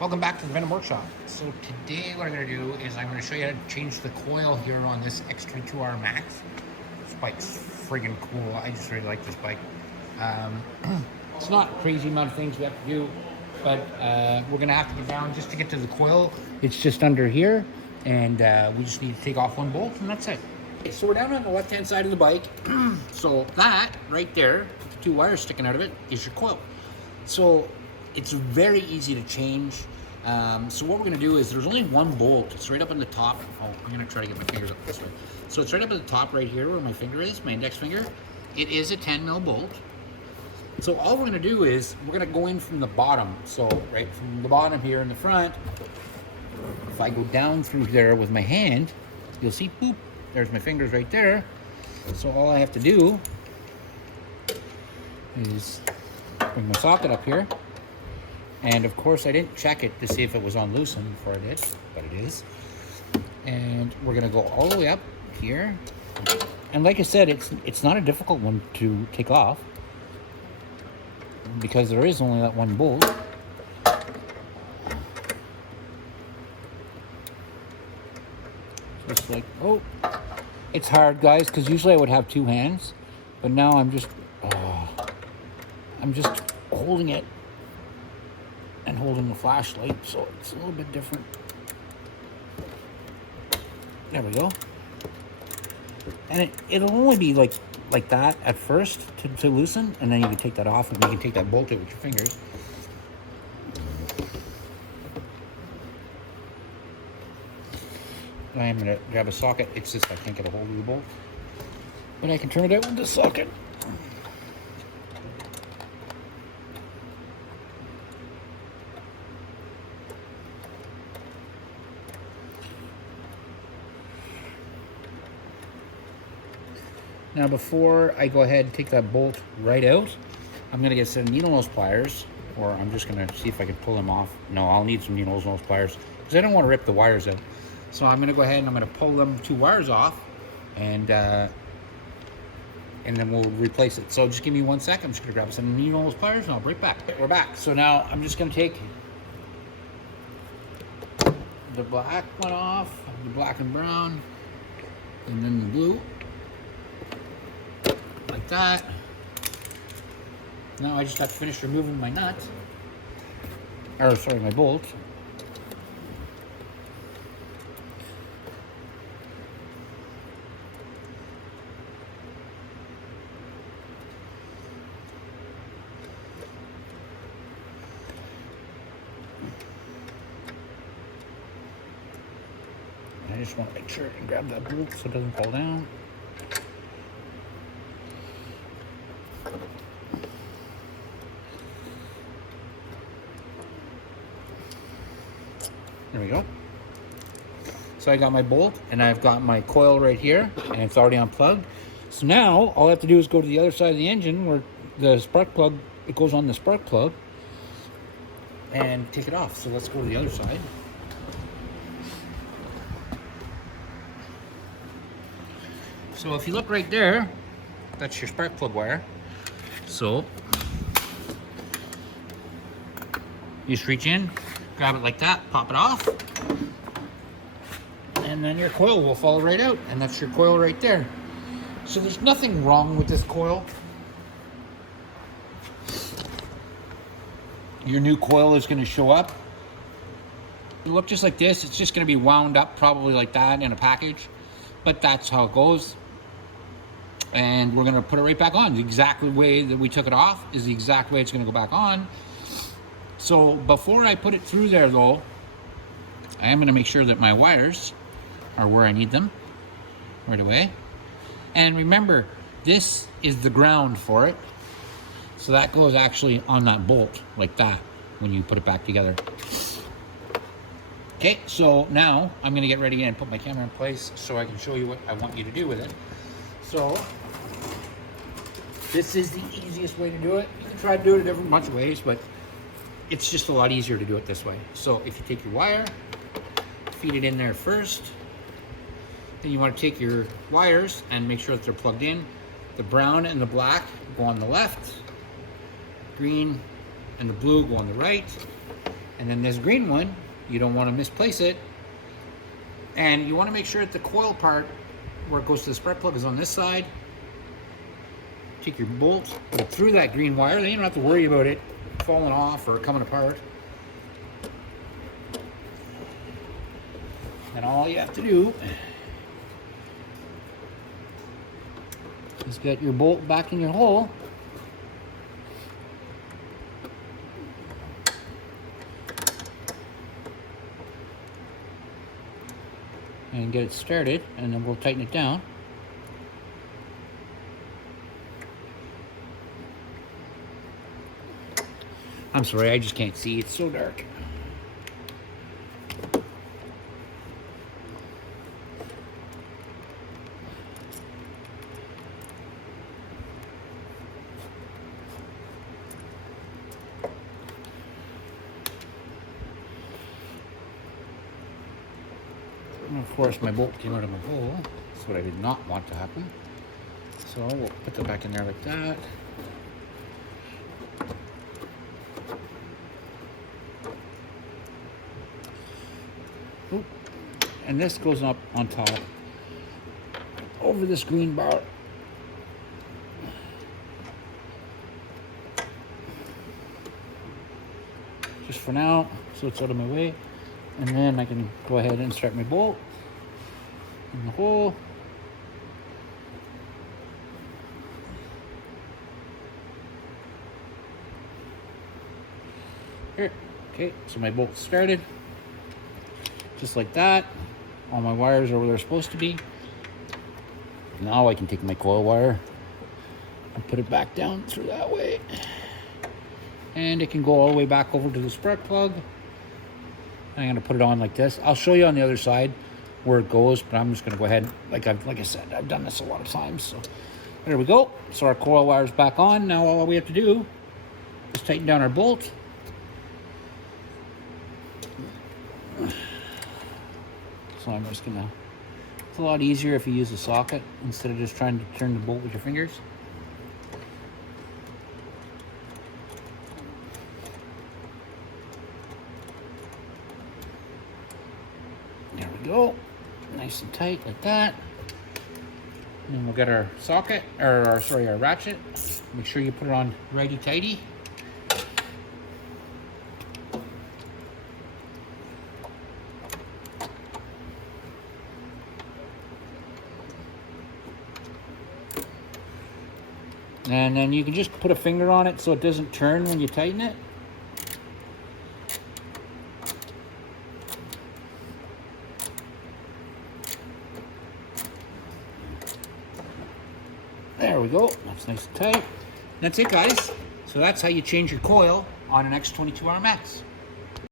Welcome back to the Venom Workshop. So today what I'm going to do is I'm going to show you how to change the coil here on this X22R Max. This bike's friggin' cool. I just really like this bike. It's not a crazy amount of things we have to do, but we're going to have to get down just to get to the coil. It's just under here, and we just need to take off one bolt, and that's it. Okay, so we're down on the left-hand side of the bike. So that right there, with the two wires sticking out of it, is your coil. So it's very easy to change. So what we're going to do is there's only one bolt. It's right up in the top. Oh, I'm going to try to get my fingers up this way. So it's right up at the top right here where my finger is, my index finger. It is a 10 mil bolt. So all we're going to do is we're going to go in from the bottom. So right from the bottom here in the front, if I go down through there with my hand, you'll see, boop, there's my fingers right there. So all I have to do is bring my socket up here. And of course I didn't check it to see if it was on loosen before I did, but it is. And we're gonna go all the way up here. And like I said, it's not a difficult one to take off because there is only that one bolt. Just like, oh, it's hard, guys, because usually I would have two hands, but now I'm just holding it and holding the flashlight, so it's a little bit different. There we go. And it'll only be like that at first to loosen, and then you can take that off and you can take that bolt out with your fingers. I am gonna grab a socket. It's just I can't get a hold of the bolt, but I can turn it out with the socket. Now before I go ahead and take that bolt right out, I'm going to get some needle nose pliers, or I'm just going to see if I can pull them off. No, I'll need some needle nose pliers because I don't want to rip the wires out. So I'm going to go ahead and I'm going to pull them two wires off, and then we'll replace it. So just give me 1 sec. I'm just going to grab some needle nose pliers and I'll be right back. We're back. So now I'm just going to take the black one off, the black and brown, and then the blue. Like that. Now I just have to finish removing my nut. Or sorry, my bolt. And I just want to make sure I can grab that bolt so it doesn't fall down. There we go. So I got my bolt and I've got my coil right here and it's already unplugged. So now all I have to do is go to the other side of the engine where the spark plug, it goes on the spark plug, and take it off. So let's go to the other side. So if you look right there, that's your spark plug wire. So you just reach in, grab it like that, pop it off, and then your coil will fall right out, and that's your coil right there. So there's nothing wrong with this coil. Your new coil is going to show up. It'll look just like this. It's just going to be wound up probably like that in a package, but that's how it goes. And we're going to put it right back on. The exact way that we took it off is the exact way it's going to go back on. So before I put it through there though, I am going to make sure that my wires are where I need them right away. And remember, this is the ground for it. So that goes actually on that bolt like that when you put it back together. Okay, so now I'm going to get ready and put my camera in place so I can show you what I want you to do with it. So this is the easiest way to do it. You can try to do it a different bunch of ways, but it's just a lot easier to do it this way. So if you take your wire, feed it in there first, then you want to take your wires and make sure that they're plugged in. The brown and the black go on the left, green and the blue go on the right, And then this green one, you don't want to misplace it. And you want to make sure that the coil part where it goes to the spark plug is on this side. Take your bolt, put it through that green wire. Then you don't have to worry about it falling off or coming apart. And all you have to do is get your bolt back in your hole. And get it started, and then we'll tighten it down. I'm sorry, I just can't see. It's so dark. And of course, my bolt came out of my hole. That's what I did not want to happen. So we'll put that back in there like that. Oop. And this goes up on top over this green bar. Just for now, so it's out of my way. And then I can go ahead and start my bolt in the hole. Here. Okay, so my bolt's started. Just like that. All my wires are where they're supposed to be. Now I can take my coil wire and put it back down through that way. And it can go all the way back over to the spark plug. I'm going to put it on like this. I'll show you on the other side where it goes, but I'm just going to go ahead. Like I said, I've done this a lot of times. So there we go. So our coil wire's back on. Now all we have to do is tighten down our bolt. So I'm just going to, it's a lot easier if you use a socket instead of just trying to turn the bolt with your fingers. There we go, nice and tight like that. And then we'll get our socket, or our ratchet. Make sure you put it on righty-tighty. And then you can just put a finger on it so it doesn't turn when you tighten it. There we go, that's nice and tight. That's it, guys. So that's how you change your coil on an X22R Max.